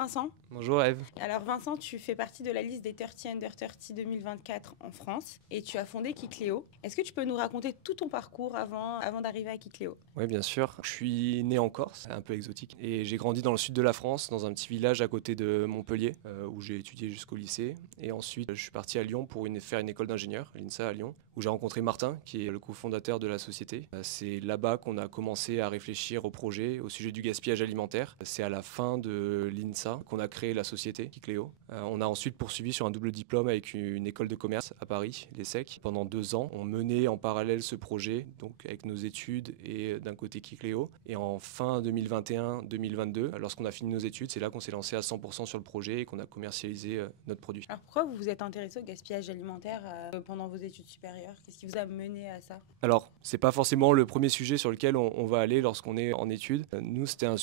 Vincent. Bonjour Eve. Alors Vincent, tu fais partie de la liste des 30 Under 30 2024 en France et tu as fondé Kicléo. Est-ce que tu peux nous raconter tout ton parcours avant d'arriver à Kicléo? Oui, bien sûr. Je suis né en Corse, un peu exotique, et j'ai grandi dans le sud de la France, dans un petit village à côté de Montpellier, où j'ai étudié jusqu'au lycée. Et ensuite, je suis parti à Lyon pour faire une école d'ingénieur, l'INSA à Lyon, où j'ai rencontré Martin, qui est le cofondateur de la société. C'est là-bas qu'on a commencé à réfléchir au projet, au sujet du gaspillage alimentaire. C'est à la fin de l'INSA qu'on a créé la société, Kicléo. On a ensuite poursuivi sur un double diplôme avec une école de commerce à Paris, l'ESSEC. Pendant 2 ans, on menait en parallèle ce projet, donc avec nos études et d'un côté Kicléo. Et en fin 2021-2022, lorsqu'on a fini nos études, c'est là qu'on s'est lancé à 100% sur le projet et qu'on a commercialisé notre produit. Alors pourquoi vous vous êtes intéressé au gaspillage alimentaire pendant vos études supérieures? Qu'est-ce qui vous a mené à ça? Alors, c'est pas forcément le premier sujet sur lequel on va aller lorsqu'on est en études. Nous, c'était un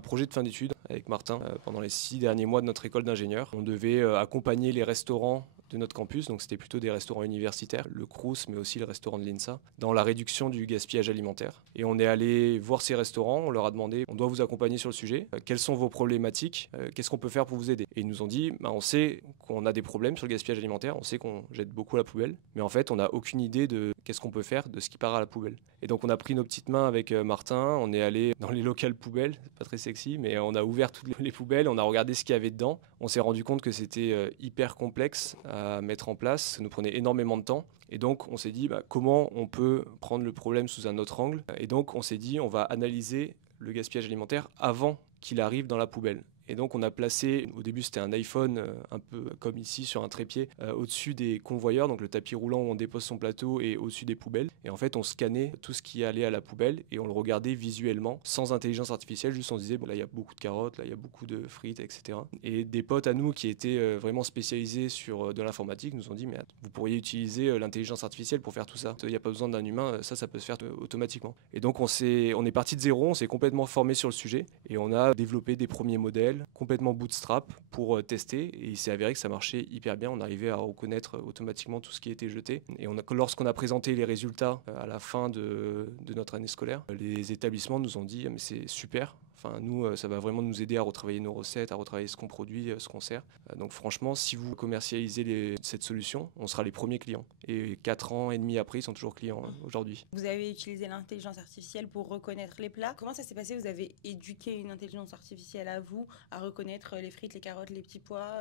projet de fin d'études avec Martin. Pendant les 6 derniers mois de notre école d'ingénieur, on devait accompagner les restaurants de notre campus, donc c'était plutôt des restaurants universitaires, le Crous, mais aussi le restaurant de l'INSA, dans la réduction du gaspillage alimentaire. Et on est allé voir ces restaurants, on leur a demandé, on doit vous accompagner sur le sujet, quelles sont vos problématiques, qu'est-ce qu'on peut faire pour vous aider? Et ils nous ont dit, on sait qu'on a des problèmes sur le gaspillage alimentaire, on sait qu'on jette beaucoup à la poubelle, mais en fait on n'a aucune idée de qu'est-ce qu'on peut faire de ce qui part à la poubelle. Et donc on a pris nos petites mains avec Martin, on est allé dans les locales poubelles, c'est pas très sexy, mais on a ouvert toutes les poubelles, on a regardé ce qu'il y avait dedans, on s'est rendu compte que c'était hyper complexe à mettre en place, ça nous prenait énormément de temps. Et donc on s'est dit comment on peut prendre le problème sous un autre angle. Et donc on s'est dit on va analyser le gaspillage alimentaire avant qu'il arrive dans la poubelle. Et donc on a placé, au début c'était un iPhone, un peu comme ici sur un trépied, au-dessus des convoyeurs, donc le tapis roulant où on dépose son plateau et au-dessus des poubelles. Et en fait on scannait tout ce qui allait à la poubelle et on le regardait visuellement, sans intelligence artificielle, juste on se disait là il y a beaucoup de carottes, là il y a beaucoup de frites, etc. Et des potes à nous qui étaient vraiment spécialisés sur de l'informatique nous ont dit mais vous pourriez utiliser l'intelligence artificielle pour faire tout ça. Il n'y a pas besoin d'un humain, ça peut se faire automatiquement. Et donc on est parti de zéro, on s'est complètement formé sur le sujet et on a développé des premiers modèles complètement bootstrap pour tester et il s'est avéré que ça marchait hyper bien. On arrivait à reconnaître automatiquement tout ce qui était jeté et lorsqu'on a présenté les résultats à la fin de notre année scolaire, les établissements nous ont dit mais c'est super. Enfin, nous, ça va vraiment nous aider à retravailler nos recettes, à retravailler ce qu'on produit, ce qu'on sert. Donc franchement, si vous commercialisez cette solution, on sera les premiers clients. Et 4 ans et demi après, ils sont toujours clients aujourd'hui. Vous avez utilisé l'intelligence artificielle pour reconnaître les plats. Comment ça s'est passé? Vous avez éduqué une intelligence artificielle à vous, à reconnaître les frites, les carottes, les petits pois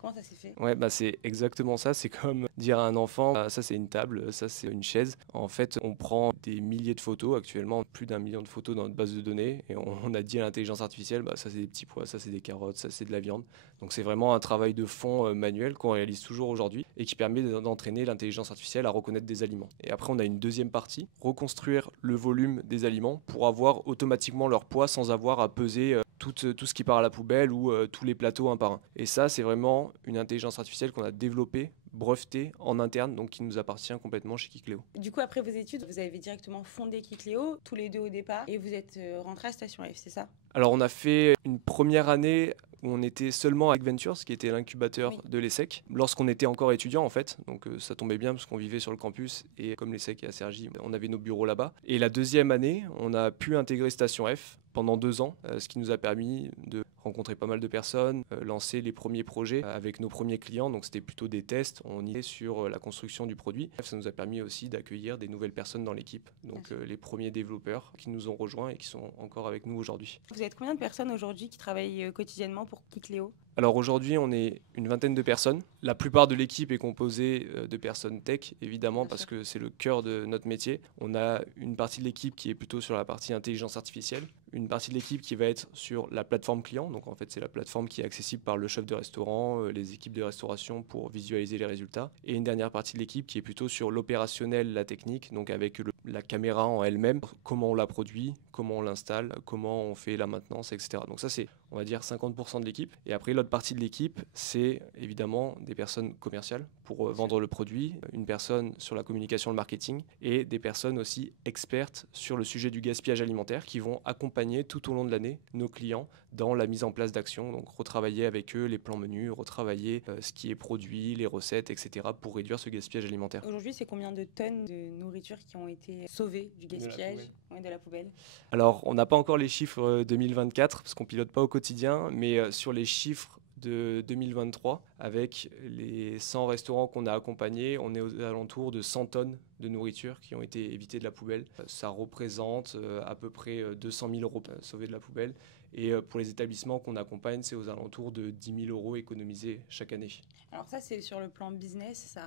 Comment ça s'est fait? Ouais, c'est exactement ça. C'est comme dire à un enfant, ça c'est une table, ça c'est une chaise. En fait, on prend des milliers de photos, actuellement plus d'1 million de photos dans notre base de données, et on a dit à l'intelligence artificielle, ça c'est des petits pois, ça c'est des carottes, ça c'est de la viande. Donc c'est vraiment un travail de fond manuel qu'on réalise toujours aujourd'hui et qui permet d'entraîner l'intelligence artificielle à reconnaître des aliments. Et après, on a une deuxième partie, reconstruire le volume des aliments pour avoir automatiquement leur poids sans avoir à peser tout ce qui part à la poubelle ou tous les plateaux un par un. Et ça, c'est vraiment une intelligence artificielle qu'on a développée, brevetée en interne, donc qui nous appartient complètement chez Kicléo. Du coup, après vos études, vous avez directement fondé Kicléo, tous les deux au départ, et vous êtes rentrés à Station F, c'est ça? Alors, on a fait une première année où on était seulement avec Ventures, qui était l'incubateur de l'ESSEC, lorsqu'on était encore étudiant en fait. Donc ça tombait bien parce qu'on vivait sur le campus et comme l'ESSEC est à Cergy, on avait nos bureaux là-bas. Et la deuxième année, on a pu intégrer Station F pendant 2 ans, ce qui nous a permis de rencontrer pas mal de personnes, lancer les premiers projets avec nos premiers clients. Donc c'était plutôt des tests, on y est sur la construction du produit. Ça nous a permis aussi d'accueillir des nouvelles personnes dans l'équipe, donc les premiers développeurs qui nous ont rejoints et qui sont encore avec nous aujourd'hui. Vous êtes combien de personnes aujourd'hui qui travaillent quotidiennement pour Kicléo? Alors aujourd'hui, on est une vingtaine de personnes. La plupart de l'équipe est composée de personnes tech, évidemment, parce que c'est le cœur de notre métier. On a une partie de l'équipe qui est plutôt sur la partie intelligence artificielle, une partie de l'équipe qui va être sur la plateforme client. Donc en fait, c'est la plateforme qui est accessible par le chef de restaurant, les équipes de restauration pour visualiser les résultats. Et une dernière partie de l'équipe qui est plutôt sur l'opérationnel, la technique, donc avec la caméra en elle-même, comment on la produit, comment on l'installe, comment on fait la maintenance, etc. Donc ça, c'est, on va dire, 50% de l'équipe. Et après, l'autre partie de l'équipe, c'est évidemment des personnes commerciales pour vendre le produit, une personne sur la communication, le marketing, et des personnes aussi expertes sur le sujet du gaspillage alimentaire qui vont accompagner tout au long de l'année nos clients dans la mise en place d'actions, donc retravailler avec eux les plans menus, retravailler ce qui est produit, les recettes, etc. pour réduire ce gaspillage alimentaire. Aujourd'hui, c'est combien de tonnes de nourriture qui ont été sauvées du gaspillage de la poubelle? Alors, on n'a pas encore les chiffres 2024 parce qu'on pilote pas au quotidien, mais sur les chiffres de 2023, avec les 100 restaurants qu'on a accompagnés, on est aux alentours de 100 tonnes de nourriture qui ont été évitées de la poubelle. Ça représente à peu près 200 000 euros sauvés de la poubelle. Et pour les établissements qu'on accompagne, c'est aux alentours de 10 000 euros économisés chaque année. Alors ça, c'est sur le plan business, ça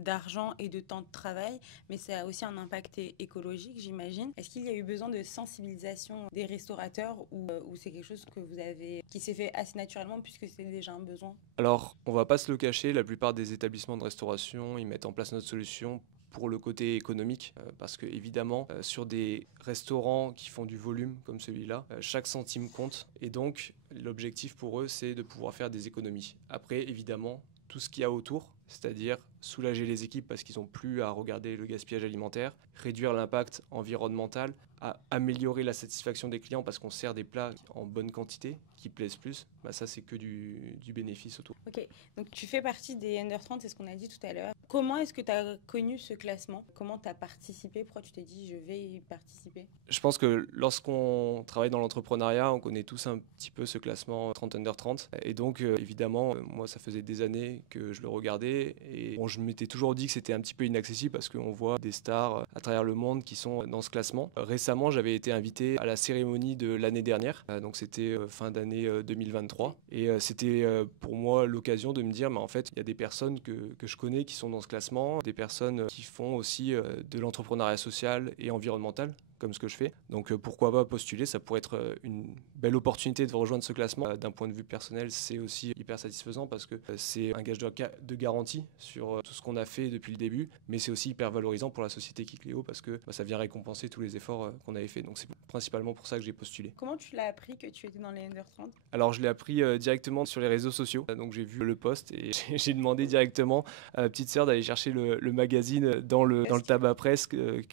d'argent et de temps de travail, mais ça a aussi un impact écologique, j'imagine. Est-ce qu'il y a eu besoin de sensibilisation des restaurateurs ou c'est quelque chose que vous avez qui s'est fait assez naturellement puisque c'est déjà un besoin? Alors, on ne va pas se le cacher, la plupart des établissements de restauration, ils mettent en place notre solution pour le côté économique, parce que évidemment, sur des restaurants qui font du volume comme celui-là, chaque centime compte, et donc l'objectif pour eux, c'est de pouvoir faire des économies. Après, évidemment, tout ce qu'il y a autour, c'est-à-dire soulager les équipes parce qu'ils n'ont plus à regarder le gaspillage alimentaire, réduire l'impact environnemental, à améliorer la satisfaction des clients parce qu'on sert des plats en bonne quantité, qui plaisent plus, bah ça c'est que du bénéfice autour. Ok, donc tu fais partie des Under 30, c'est ce qu'on a dit tout à l'heure. Comment est-ce que tu as connu ce classement? Comment tu as participé? Pourquoi tu t'es dit je vais y participer? Je pense que lorsqu'on travaille dans l'entrepreneuriat, on connaît tous un petit peu ce classement 30 Under 30. Et donc évidemment, moi ça faisait des années que je le regardais et bon, je m'étais toujours dit que c'était un petit peu inaccessible parce qu'on voit des stars à travers le monde qui sont dans ce classement. Récemment, j'avais été invité à la cérémonie de l'année dernière, donc c'était fin d'année 2023. Et c'était pour moi l'occasion de me dire, mais en fait, il y a des personnes que je connais qui sont dans ce classement, des personnes qui font aussi de l'entrepreneuriat social et environnemental, comme ce que je fais. Donc pourquoi pas postuler, ça pourrait être une belle opportunité de rejoindre ce classement. D'un point de vue personnel, c'est aussi hyper satisfaisant parce que c'est un gage de garantie sur tout ce qu'on a fait depuis le début, mais c'est aussi hyper valorisant pour la société Kikléo parce que ça vient récompenser tous les efforts qu'on avait fait. Donc c'est principalement pour ça que j'ai postulé. Comment tu l'as appris que tu étais dans les Under 30? Alors je l'ai appris directement sur les réseaux sociaux, donc j'ai vu le post et j'ai demandé directement à ma petite sœur d'aller chercher le magazine dans le tabac presse,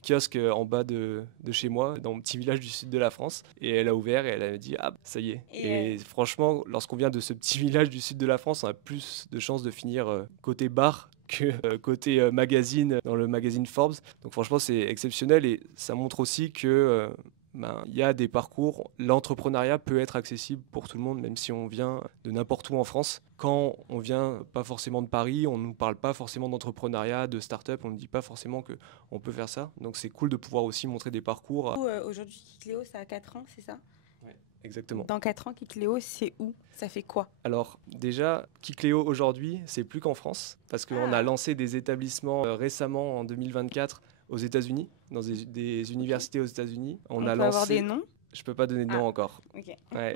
kiosque en bas de chez moi, dans mon petit village du sud de la France. Et elle a ouvert et elle a dit « Ah, ça y est ». Et franchement, lorsqu'on vient de ce petit village du sud de la France, on a plus de chances de finir côté bar que côté magazine, dans le magazine Forbes. Donc franchement, c'est exceptionnel et ça montre aussi que il y a des parcours. L'entrepreneuriat peut être accessible pour tout le monde, même si on vient de n'importe où en France. Quand on vient pas forcément de Paris, on ne nous parle pas forcément d'entrepreneuriat, de start-up, on ne dit pas forcément qu'on peut faire ça. Donc c'est cool de pouvoir aussi montrer des parcours. Aujourd'hui, Kikléo, ça a 4 ans, c'est ça? Ouais, exactement. Dans 4 ans, Kikléo, c'est où? Ça fait quoi? Alors déjà, Kikléo aujourd'hui, c'est plus qu'en France, parce qu'on a lancé des établissements récemment en 2024 aux États-Unis, dans des universités aux États-Unis. On peut avoir des noms? Je peux pas donner de nom encore. Okay. Ouais.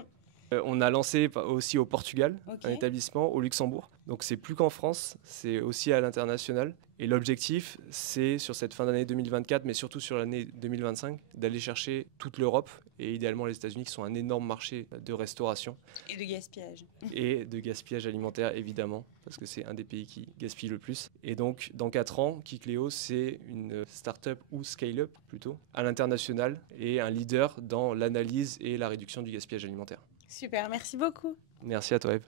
On a lancé aussi au Portugal, un établissement, au Luxembourg. Donc c'est plus qu'en France, c'est aussi à l'international. Et l'objectif, c'est sur cette fin d'année 2024, mais surtout sur l'année 2025, d'aller chercher toute l'Europe et idéalement les États-Unis qui sont un énorme marché de restauration. Et de gaspillage. Et de gaspillage alimentaire, évidemment, parce que c'est un des pays qui gaspille le plus. Et donc, dans 4 ans, Kikléo, c'est une start-up ou scale-up plutôt, à l'international et un leader dans l'analyse et la réduction du gaspillage alimentaire. Super, merci beaucoup. Merci à toi, Eve.